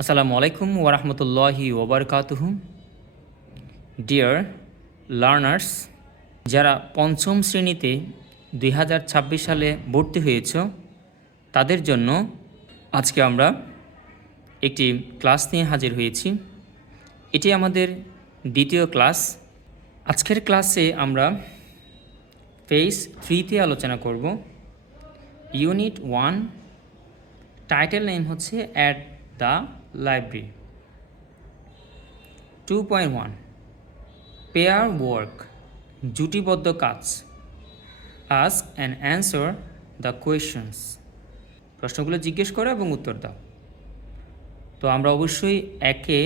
আসসালামু আলাইকুম ওরহমতুল্লাহি ওবরকাতুহু। ডিয়ার লার্নার্স, যারা পঞ্চম শ্রেণীতে 2026 সালে ভর্তি হয়েছ, তাদের জন্য আজকে আমরা একটি ক্লাস নিয়ে হাজির হয়েছি। এটি আমাদের দ্বিতীয় ক্লাস। আজকের ক্লাসে আমরা ফেজ 3তে আলোচনা করব। ইউনিট 1, টাইটেল নেম হচ্ছে at the library. 2.1, pair work, জুটিবদ্ধ কাজ। Ask and answer the questions, প্রশ্নগুলো জিজ্ঞেস করো এবং উত্তর দাও। তো আমরা অবশ্যই একে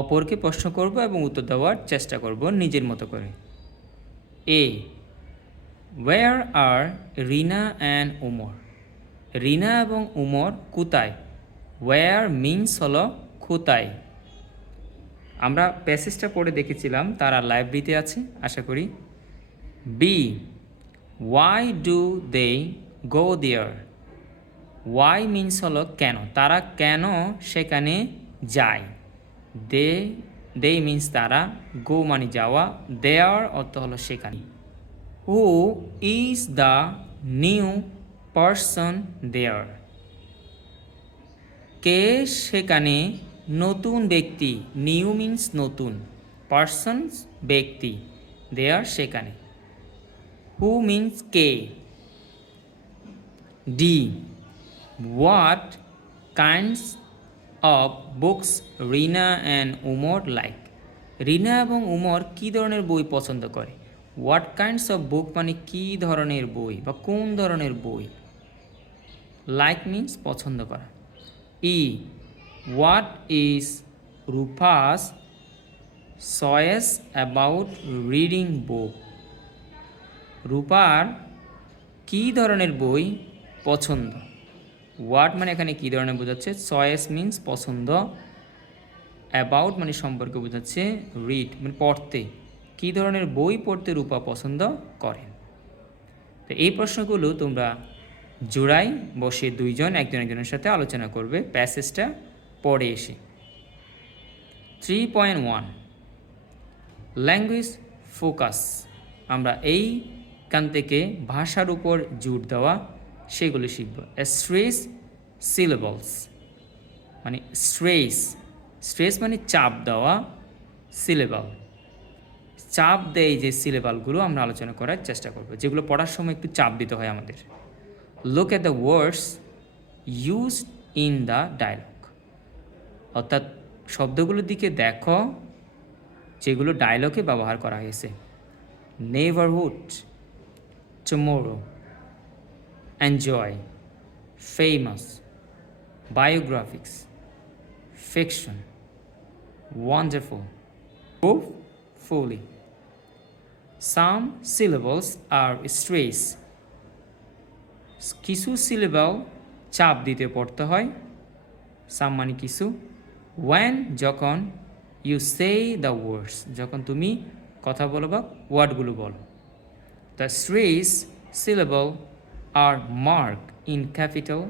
অপরকে প্রশ্ন করব এবং উত্তর দেওয়ার চেষ্টা করব নিজের মতো করে। A, where are Rina and Umar? Rina এবং উমর কোথায়? ওয়্যার মিন্স হলো কোথায়। আমরা প্যাসেজটা পড়ে দেখেছিলাম, তারা লাইব্রেরিতে আছে আশা করি। B, why do they go there? Why means হলো কেন, তারা কেন সেখানে যায়। দে মিন্স তারা, গো মানে যাওয়া, দেয়ার অর্থ হলো সেখানে। Who is the new person there? কে সেখানে নতুন ব্যক্তি। নিউ মিন্স নতুন, পারসনস ব্যক্তি, দেয়ার সেখানে। হু মিন্স কে। D, what kinds of books Rina and Umar like? Rina এবং উমর কী ধরনের বই পছন্দ করে? হোয়াট কাইন্ডস অফ বুক মানে কী ধরনের বই বা কোন ধরনের বই। লাইক মিন্স পছন্দ করা। E, what is Rupa's choice about reading book? রূপার কী ধরনের বই পছন্দ। হোয়াট মানে এখানে কী ধরনের বোঝাচ্ছে, চয়েস মিন্স পছন্দ, অ্যাবাউট মানে সম্পর্কে বোঝাচ্ছে, রিড মানে পড়তে, কী ধরনের বই পড়তে রূপা পছন্দ করেন। তো এই প্রশ্নগুলো তোমরা জোড়ায় বসে দুইজন একজন একজনের সাথে আলোচনা করবে প্যাসেজটা পড়ে এসে। 3.1, ল্যাঙ্গুয়েজ ফোকাস। আমরা এইখান থেকে ভাষার উপর জোর দেওয়া সেগুলো শিখব। স্ট্রেস সিলেবলস মানে স্ট্রেস মানে চাপ দেওয়া, সিলেবাল চাপ দেয় যে সিলেবালগুলো আমরা আলোচনা করার চেষ্টা করব, যেগুলো পড়ার সময় একটু চাপ দিতে হয় আমাদের। Look at the words used in the dialog, অর্থাৎ শব্দগুলোর দিকে দেখো যেগুলো ডায়লগে ব্যবহার করা হয়েছে। Neighbourhood, tomorrow, enjoy, famous, biographics, fiction, wonderful, hopefully. Some syllables are stress, কিছু সিলেবল চাপ দিতে পড়তে হয়, সাম মানে কিছু। ওয়েন যখন, ইউ সে দ্য ওয়ার্ডস যখন তুমি কথা বলো বা ওয়ার্ডগুলো বলো। The stress syllable are mark in capital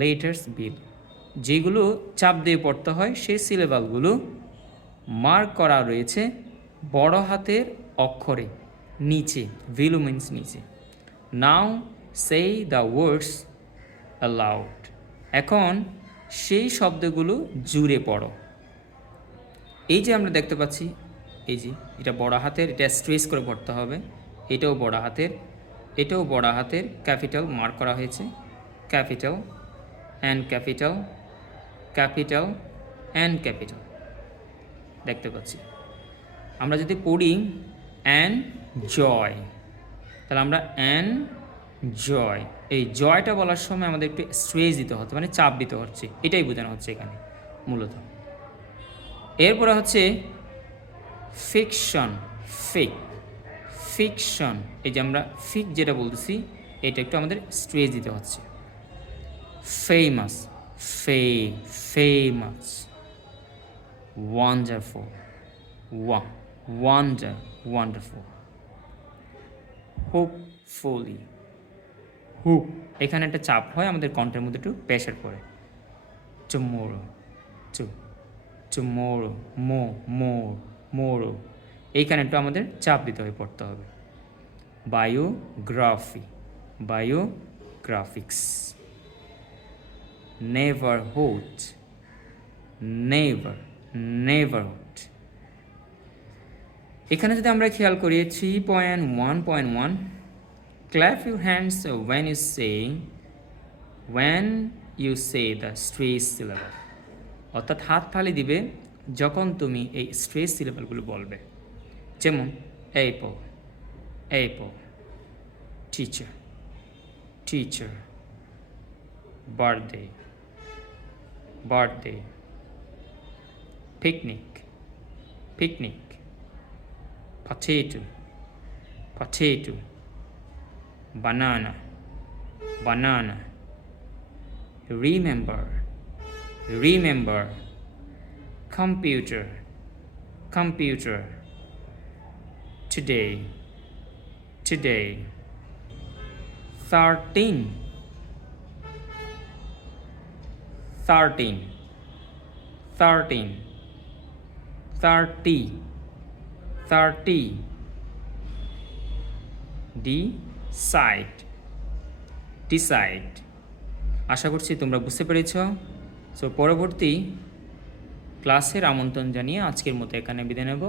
letters বিল, যেগুলো চাপ দিয়ে পড়তে হয় সেই সিলেবালগুলো মার্ক করা রয়েছে বড় হাতের অক্ষরে নিচে, ভিলু মিন্স নিচে। নাও সে দ্য ওয়ার্ডস অ্যালাউড, এখন সেই শব্দগুলো জুড়ে পড়ো। এই যে আমরা দেখতে পাচ্ছি, এই যে এটা বড় হাতের, এটা স্ট্রেস করে পড়তে হবে। এটাও বড় হাতের, এটাও বড় হাতের, ক্যাপিটাল মার্ক করা হয়েছে, capital and capital, capital and capital দেখতে পাচ্ছি। আমরা যদি পড়ি অ্যান্ড জয়, তাহলে আমরা অ্যান্ড জয়, এই জয়টা বলার সময় আমাদের একটু স্ট্রেস দিতে হচ্ছে, মানে চাপ দিতে হচ্ছে, এটাই বোঝানো হচ্ছে এখানে মূলত। এরপরে হচ্ছে ফিকশন, ফিকশন, এই যে আমরা ফিক যেটা বলতেছি এটা একটু আমাদের স্ট্রেস দিতে হচ্ছে। Famous, famous, wonderful, wonderful, hopefully, হুপ এখানে একটা চাপ হয়, আমাদের কণ্ঠের মধ্যে একটু প্রেশার পড়ে। tomorrow, tomorrow, more, এইখানে একটু আমাদের চাপ দিতে হবে, পড়তে হবে। biographics, neighborhood, neighborhood। এখানে যদি আমরা খেয়াল করি 3.1.1, clap your hands when you say the stressed syllable, অর্থাৎ হাত তালি দিবে যখন তুমি এই স্ট্রেস সিলেবলগুলো বলবে। যেমন apple, teacher, birthday, picnic, potato, banana, remember, computer, today, 13, 30, decide। আশা করছি তোমরা বুঝতে পেরেছ। সো পরবর্তী ক্লাসের আমন্ত্রণ জানিয়ে আজকের মতো এখানে বিদায় নেব।